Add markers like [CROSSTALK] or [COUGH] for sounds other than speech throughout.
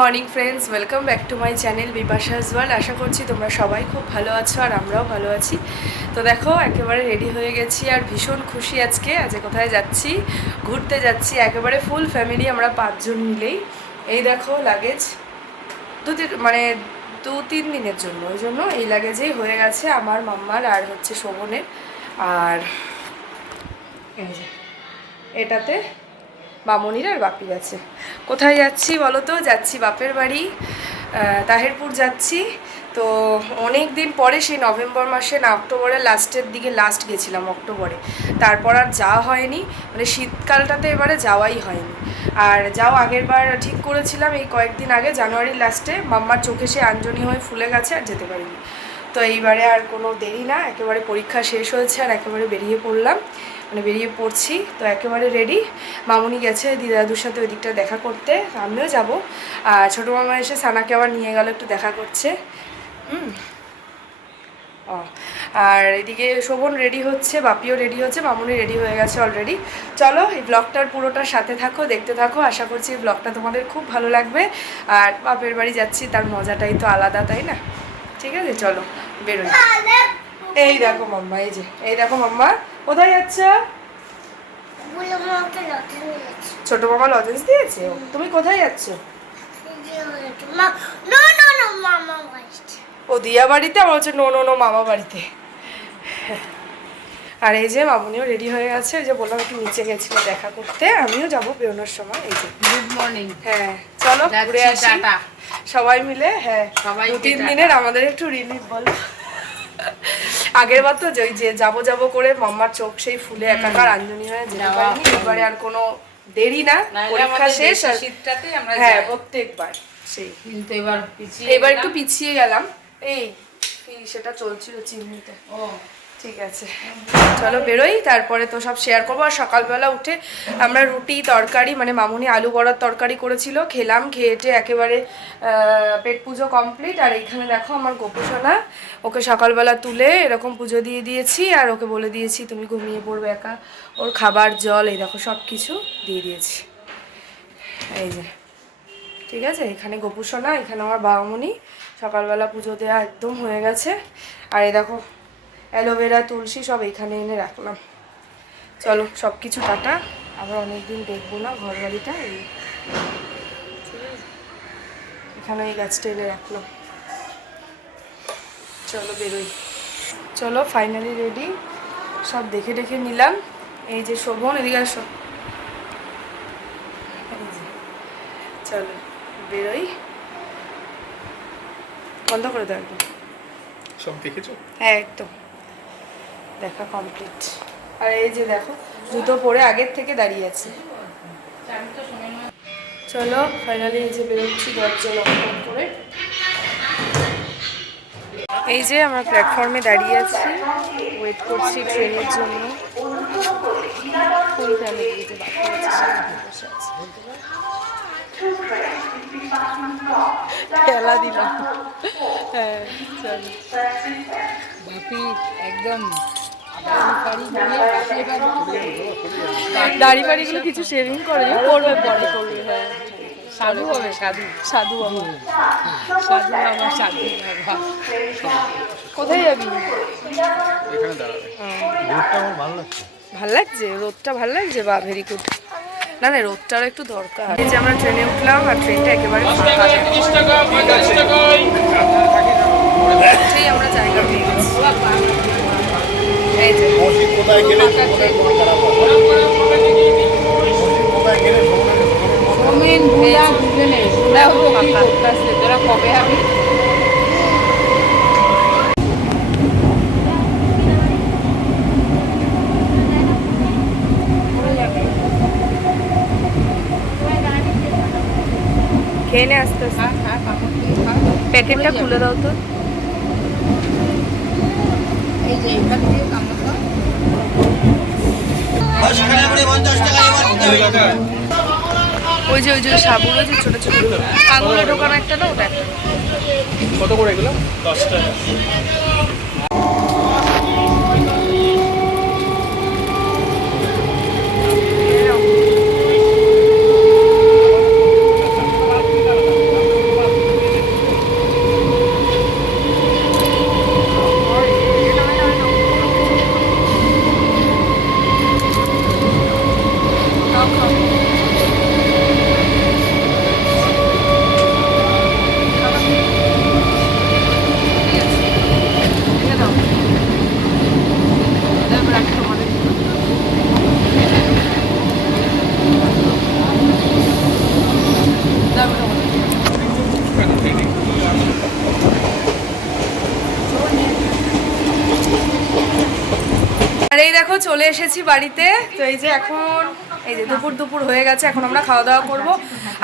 Morning friends, welcome back to my channel Bipasha's world আশা করছি তোমরা সবাই খুব ভালো আছো আর আমরাও ভালো আছি। তো দেখো, একেবারে রেডি হয়ে গেছি আর ভীষণ খুশি আজকে। আজ কোথায় যাচ্ছি? ঘুরতে যাচ্ছি। একেবারে ফুল ফ্যামিলি আমরা পাঁচজন মিলেই। এই দেখো লাগেজ দু মানে দু তিন দিনের জন্য, ওই জন্য এই লাগেজেই হয়ে গেছে আমার মাম্মার আর হচ্ছে শোভনের। আর এটাতে মামনির আর বাপির আছে। কোথায় যাচ্ছি বলো তো? যাচ্ছি বাপের বাড়ি তাহেরপুর যাচ্ছি। তো অনেক দিন পরে সেই নভেম্বর মাসে না, অক্টোবরের লাস্টের দিকে লাস্ট গেছিলাম অক্টোবরে। তারপর আর যাওয়া হয়নি মানে শীতকালটাতে এবারে যাওয়াই হয়নি। আর যাও আগের বার ঠিক করেছিলাম এই কয়েকদিন আগে, জানুয়ারির লাস্টে। মাম্মার চোখে সে আঞ্জনি হয়ে ফুলে গেছে আর যেতে পারিনি। তো এইবারে আর কোনো দেরি না, একেবারে পরীক্ষা শেষ হয়েছে আর একেবারে বেরিয়ে পড়লাম। মানে বেরিয়ে পড়ছি। তো একেবারে রেডি মামুনি গেছে দিদাদুর সাথে ওই দিকটা দেখা করতে আমিও যাব। আর ছোটো মামা এসে সানাকে আবার নিয়ে গেল একটু দেখা করছে। হুম। ও, আর এদিকে শোভন রেডি হচ্ছে, বাপিও রেডি হচ্ছে, মামুনি রেডি হয়ে গেছে অলরেডি চলো, এই ব্লগটার পুরোটার সাথে থাকো, দেখতে থাকো। আশা করছি এই ব্লগটা তোমাদের খুব ভালো লাগবে। আর বাপের বাড়ি যাচ্ছি, তার মজাটাই তো আলাদা, তাই না? ঠিক আছে, চলো, বেরোই। এই দেখো মাম্মা এই যে এই দেখো মাম্মা কোথায় যাচ্ছ? ছোট মামা লজেন্স দিয়েছে? তুমি কোথায় যাচ্ছ? নো নো নো মামা ও দিয়া বাড়িতে আমার হচ্ছে নো নো নো মামা বাড়িতে। আর এই যে মামুনিও রেডি হয়ে গেছে যে বললাম একটু নিচে গেছিল দেখা করতে আমিও যাব বেরোনোর সময় এই যে। গুড মর্নিং হ্যাঁ চলো ঘুরে আসি। সবাই মিলে হ্যাঁ সবাইকে দু তিন দিনের আমাদের একটু রিলিফ বলো। আগের বার তো ওই যে যাব যাব করে মাম্মার চোখ সেই ফুলে একাকার আঞ্জনি হয়ে যেতে পারিনি। এবারে আর কোনো দেরি না। পরীক্ষা শেষ আর শীতটাতে আমরা হ্যাঁ প্রত্যেকবার সেই। কিন্তু এবার পিছিয়ে এবার একটু পিছিয়ে গেলাম। এই সেটা চলছিল চিমনিতে। ও। ঠিক আছে। চলো বেরোই, তারপরে তো সব শেয়ার করব। আর সকালবেলা উঠে আমরা রুটি, তরকারি মানে মামুনি আলু বড়ার তরকারি করেছিল। খেলাম, খেয়েটে একেবারে পেট পুজো কমপ্লিট আর এইখানে দেখো আমার গোপুসোনা, ওকে সকালবেলা তুলে এরকম পুজো দিয়ে দিয়েছি। আর ওকে বলে দিয়েছি, তুমি ঘুমিয়ে পড়বে একা। ওর খাবার, জল, এই দেখো সব কিছু দিয়ে দিয়েছি। এই যে, ঠিক আছে? এখানে গোপুসোনা, এখানে আমার বাবামণি সকালবেলা পুজো দেওয়া একদম হয়ে গেছে। আর এই দেখো অ্যালোভেরা তুলসী সব এখানে এনে রাখলাম। চলো সব কিছু টাটা। আবার অনেকদিন দেখব না ঘর বাড়িটা এই? এখানে এই গাছটা এনে রাখলাম। চলো বেরোই। চলো ফাইনালি রেডি সব দেখে দেখে নিলাম। এই যে শোভন এদিকে আসো। চলো বেরোই। বন্ধ করে একদম। সব দেখেছ? হ্যাঁ একদম। দেখা কমপ্লিট আর এই যে দেখো জুতো পরে আগের থেকে দাঁড়িয়ে আছে। চলো ফাইনালি এই যে বেরোচ্ছি দরজা লক করে। এই যে আমরা প্ল্যাটফর্মে দাঁড়িয়ে আছি। ওয়েট করছি ট্রেনের জন্য। ফুল ফ্যামিলি যে বাকি আছে সেখানে বসে আছে। খেলা দিলাম। হ্যাঁ চলো। বাপি একদম। দাড়ি ফাড়িগুলো কিছু শেভিং করে করবে পরে করবে হ্যাঁ। সাধু হবে সাধু। সাধু বাবা। সাধু বাবা সাধু বাবা। কোথায় যাবি? এখানে দাঁড়াবে। রোডটা আমার ভালো লাগছে। ভালো লাগছে? রোদটা ভালো লাগছে বা? ভেরি গুড না না রোদটার একটু দরকার। এই যে আমরা ট্রেনে উঠলাম আর ট্রেনটা একেবারে ফাঁকা আমরা জায়গা পেয়ে গেছি। কোথায় গেলে কোথায় গেলে ওমেন ভুলা দুজনে ভুলা হতো কি করতেছে তোরা কবে হবে খেয়ে নে আস্তে আস্তে খা খা কামড় দিয়ে খা প্যাকেটটা খুলে দাও তো এই যে এখান দিয়ে কামড় দাও ওই যে ওই যে সাবুর যে ছোট ছোট আঙুলে ঢোকানো একটা না, ওটা কত করে এগুলো? দশ টাকা এই দেখো চলে এসেছি বাড়িতে। তো এই যে এখন, এই যে দুপুর দুপুর হয়ে গেছে, এখন আমরা খাওয়া দাওয়া করব।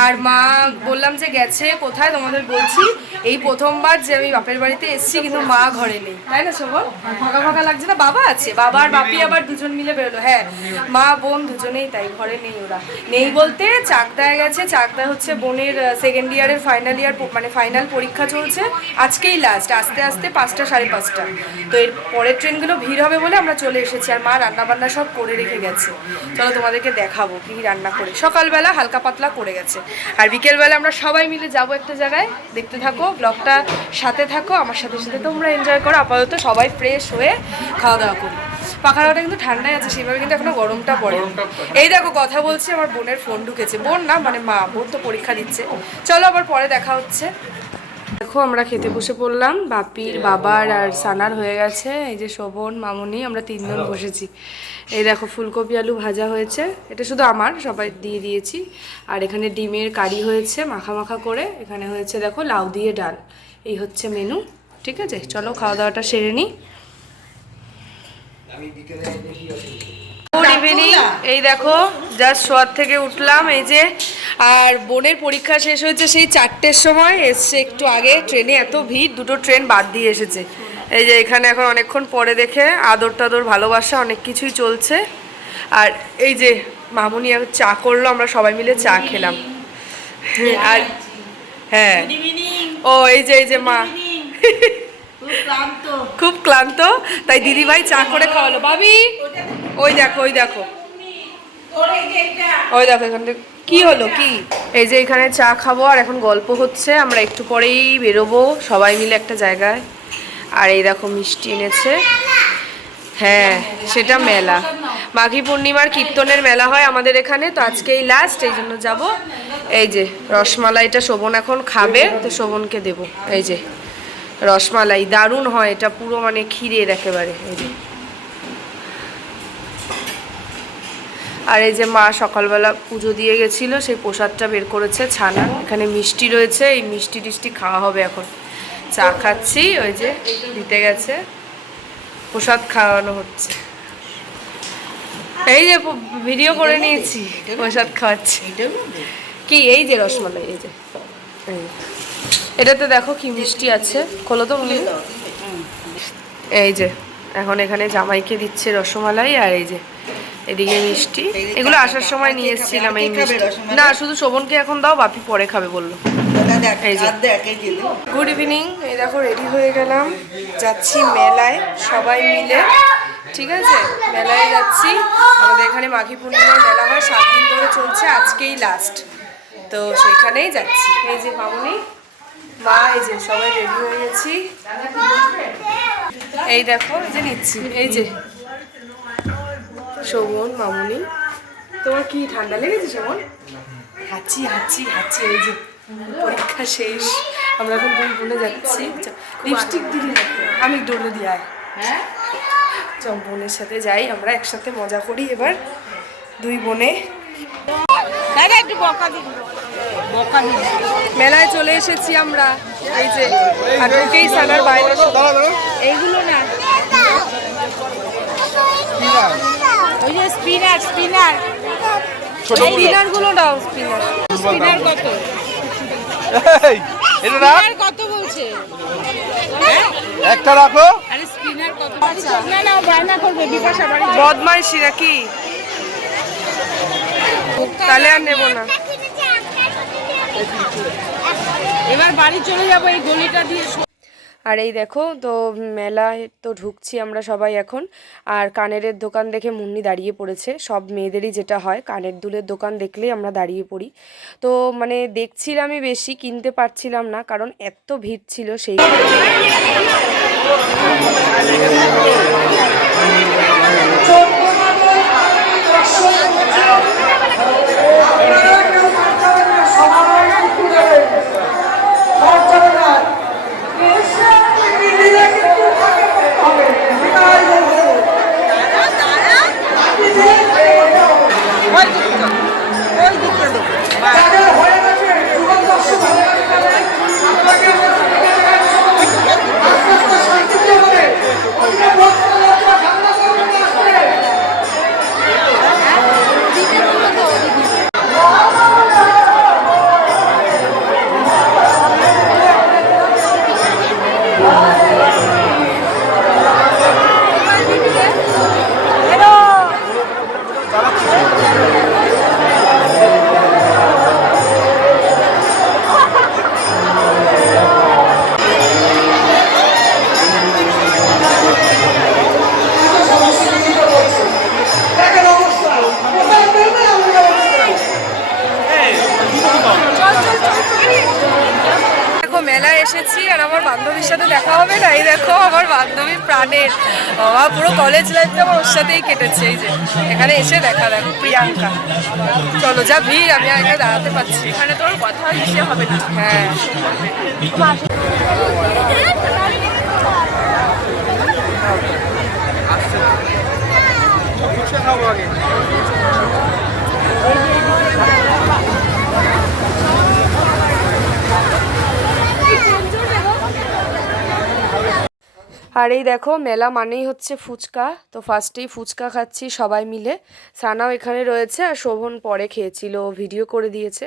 আর মা, বললাম যে গেছে কোথায়? তোমাদের বলছি, এই প্রথমবার যে আমি বাপের বাড়িতে এসেছি, কিন্তু মা ঘরে নেই। তাই না, শোভন? ফাঁকা ফাঁকা লাগছে না? বাবা আছে। বাবা আর বাপি আবার দুজন মিলে বেরোলো। হ্যাঁ মা, বোন দুজনেই তাই, ঘরে নেই ওরা। নেই বলতে চাকদায় গেছে। চাকদায় হচ্ছে বোনের সেকেন্ড ইয়ারের ফাইনাল ইয়ার মানে ফাইনাল পরীক্ষা চলছে। আজকেই লাস্ট আস্তে আস্তে পাঁচটা, সাড়ে পাঁচটা। তো এর পরের ট্রেনগুলো ভিড় হবে বলে আমরা চলে এসেছি। আর মা রান্না বান্না সব করে রেখে গেছে। চলো তোমাদেরকে দেখাবো কি রান্না করে। সকালবেলা হালকা পাতলা করে গেছে। আর বিকেলবেলা আমরা সবাই মিলে যাব একটা জায়গায়। দেখতে থাকো ব্লগটা সাথে থাকো আমার সাথে সাথে তোমরা এনজয় করো। আপাতত সবাই ফ্রেশ হয়ে খাওয়া দাওয়া করি। পাখাটা কিন্তু ঠান্ডায় আছে সেভাবে কিন্তু এখনও গরমটা পড়ে এই দেখো কথা বলছি আমার বোনের ফোন ঢুকেছে। বোন না মানে মা বোন তো পরীক্ষা দিচ্ছে। চলো আবার পরে দেখা হচ্ছে। দেখো আমরা খেতে বসে পড়লাম। বাপির বাবার আর সানার হয়ে গেছে। এই যে শোভন মামুনি আমরা তিনজন বসেছি। এই দেখো ফুলকপি আলু ভাজা হয়েছে। এটা শুধু আমার সবাই দিয়ে দিয়েছি। আর এখানে ডিমের কারি হয়েছে মাখা মাখা করে। এখানে হয়েছে দেখো লাউ দিয়ে ডাল। এই হচ্ছে মেনু ঠিক আছে? চলো খাওয়া দাওয়াটা সেরে নিই ইভিনিং এই দেখো জাস্ট শোয়ার থেকে উঠলাম এই যে আর বোনের পরীক্ষা শেষ হয়েছে সেই চারটের সময় এসছে একটু আগে ট্রেনে এত ভিড় দুটো ট্রেন বাদ দিয়ে এসেছে। এই যে এখানে এখন অনেকক্ষণ পরে দেখে আদর টাদর ভালোবাসা অনেক কিছুই চলছে। আর এই যে মামুনি এখন চা করল আমরা সবাই মিলে চা খেলাম। [LAUGHS] আর হ্যাঁ। ও এই যে এই যে মা। [LAUGHS] খুব ক্লান্ত। তাই দিদিভাই চা করে খাওয়ালো। ভাবি ওই দেখো ওই দেখো। ওই দেখো এখান থেকে। কি হলো, কি? এই যে এখানে চা খাব, আর এখন গল্প হচ্ছে, আমরা একটু পরেই বেরোবো, সবাই মিলে একটা জায়গায়। আর এই দেখো মিষ্টি এনেছে। হ্যাঁ সেটা মেলা। মাঘী পূর্ণিমার কীর্তনের মেলা হয় আমাদের এখানে, তো আজকে এই লাস্ট এই জন্য যাব। এই যে রসমালাইটা শোভন এখন খাবে, তো শোভনকে দেবো। এই যে, রসমালাই দারুণ হয়, এটা পুরো মানে ক্ষীরের একেবারে। এই যে আর এই যে মা সকালবেলা পুজো দিয়ে গেছিল সেই প্রসাদটা বের করেছে ছানা। এখানে মিষ্টি রয়েছে এই মিষ্টি টিষ্টি খাওয়া হবে এখন। চা খাচ্ছি ওই যে দিতে গেছে। প্রসাদ খাওয়ানো হচ্ছে। এই যে ভিডিও করে নিয়েছি প্রসাদ খাওয়াচ্ছি। কি এই যে রসমালাই এই যে। এটাতে দেখো কি মিষ্টি আছে। খোলো তো মনে এই যে এখন এখানে জামাইকে দিচ্ছে রসমালাই আর এই যে এদিকে মিষ্টি। এগুলো আসার সময় নিয়ে এসেছিলাম এই মিষ্টি। না শুধু শোভনকে এখন দাও বাপি পরে খাবে বলল। গুড ইভিনিং এই দেখো রেডি হয়ে গেলাম। যাচ্ছি মেলায় সবাই মিলে। ঠিক আছে? মেলায় যাচ্ছি। আমাদের এখানে মাঘী পূর্ণিমার মেলা হয় সাত দিন ধরে চলছে আজকেই লাস্ট তো সেখানেই যাচ্ছি। এই যে মামুনি মা এই যে সবাই রেডি হয়ে গেছি। এই দেখো এই যে নিচ্ছি এই যে। শোভন মামুনি। তোমার কি ঠান্ডা লেগেছে শোভন? হাঁচি হাঁচি হাঁচি এই যে পরীক্ষা শেষ। আমরা এখন দুই বোনে যাচ্ছি। লিপস্টিক দিদি আমি ডোলে দিয়ে আয়। চ বোনের সাথে যাই আমরা একসাথে মজা করি এবার। দুই বোনে। মেলায় চলে এসেছি আমরা। এই যে আর ঢুকেই সানার বাইরে এইগুলো না ওই যে স্পিনার স্পিনার স্পিনারগুলো দাও স্পিনার স্পিনার কত? এই, এটা রাখ। স্পিনার কত বলছে? একটা রাখো। আরে স্পিনার কত? না না ও বায়না করবে বিপাশা বাড়ি বদমাইশি নাকি তাহলে আর নেব না। এবার বাড়ি চলে যাব এই গলিটা দিয়ে আর এই দেখো, তো মেলায় তো ঢুকছি আমরা সবাই এখন। আর কানেরের দোকান দেখে মুন্নি দাঁড়িয়ে পড়েছে। সব মেয়েদেরই যেটা হয়, কানের দুলের দোকান দেখলেই আমরা দাঁড়িয়ে পড়ি। তো মানে দেখছিলামই বেশি, কিনতে পারছিলাম না, কারণ এত ভিড় ছিল সেই বাবা, পুরো কলেজ লাইফটা আমার ওর সাথেই কেটেছে, এই যে। এখানে এসে দেখা, দেখো, প্রিয়াঙ্কা। চলো, যা ভিড়, আমি এখানে দাঁড়াতে পারছি। এখানে তোর কথা ইসে হবে না। হ্যাঁ। খাব আগে আর এই দেখো, মেলা মানেই হচ্ছে ফুচকা। তো ফার্স্টেই ফুচকা খাচ্ছি সবাই মিলে। সানাও এখানে রয়েছে আর শোভন পরে খেয়েছিল ভিডিও করে দিয়েছে।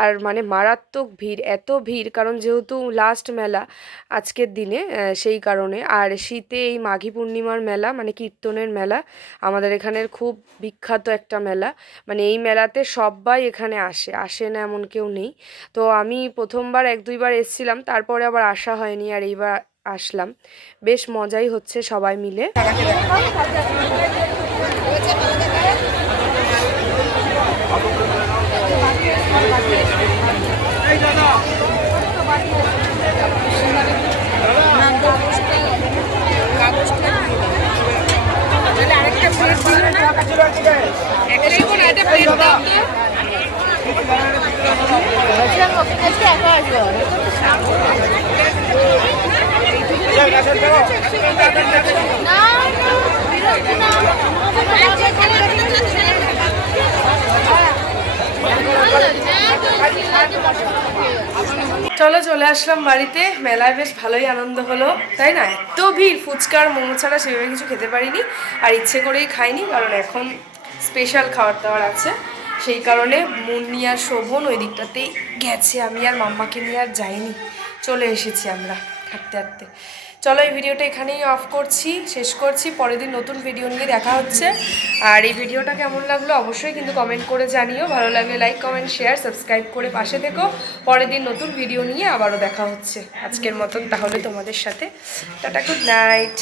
আর মানে মারাত্মক ভিড়, এত ভিড়, কারণ যেহেতু লাস্ট মেলা আজকের দিনে সেই কারণে। আর শীতে এই মাঘী পূর্ণিমার মেলা মানে কীর্তনের মেলা, আমাদের এখানের খুব বিখ্যাত একটা মেলা। মানে এই মেলাতে সবাই এখানে আসে আসে না এমন কেউ নেই। তো আমি প্রথমবার এক দুইবার এসছিলাম, তারপরে আবার আসা হয়নি, আর এইবার আসলাম। বেশ মজাই হচ্ছে সবাই মিলে। চলো চলে আসলাম বাড়িতে। মেলায় বেশ ভালোই আনন্দ হলো, তাই না? এত ভিড় ফুচকার মোমো ছাড়া সেভাবে কিছু খেতে পারিনি আর ইচ্ছে করেই খাইনি, কারণ এখন স্পেশাল খাবার দাবার আছে। সেই কারণে মুন্নি আর শোভন ওই দিকটাতেই গেছে, আমি আর মাম্মাকে নিয়ে আর যাইনি। চলে এসেছি আমরা হাঁটতে হাঁটতে চলো, এই ভিডিওটা এখানেই অফ করছি, শেষ করছি, পরের দিন নতুন ভিডিও নিয়ে দেখা হচ্ছে। আর এই ভিডিওটা কেমন লাগল অবশ্যই কিন্তু কমেন্ট করে জানিও। ভালো লাগলে লাইক কমেন্ট শেয়ার সাবস্ক্রাইব করে পাশে থেকো। পরের দিন নতুন ভিডিও নিয়ে আবারও দেখা হচ্ছে। আজকের মতন তাহলে তোমাদের সাথে। Tata good night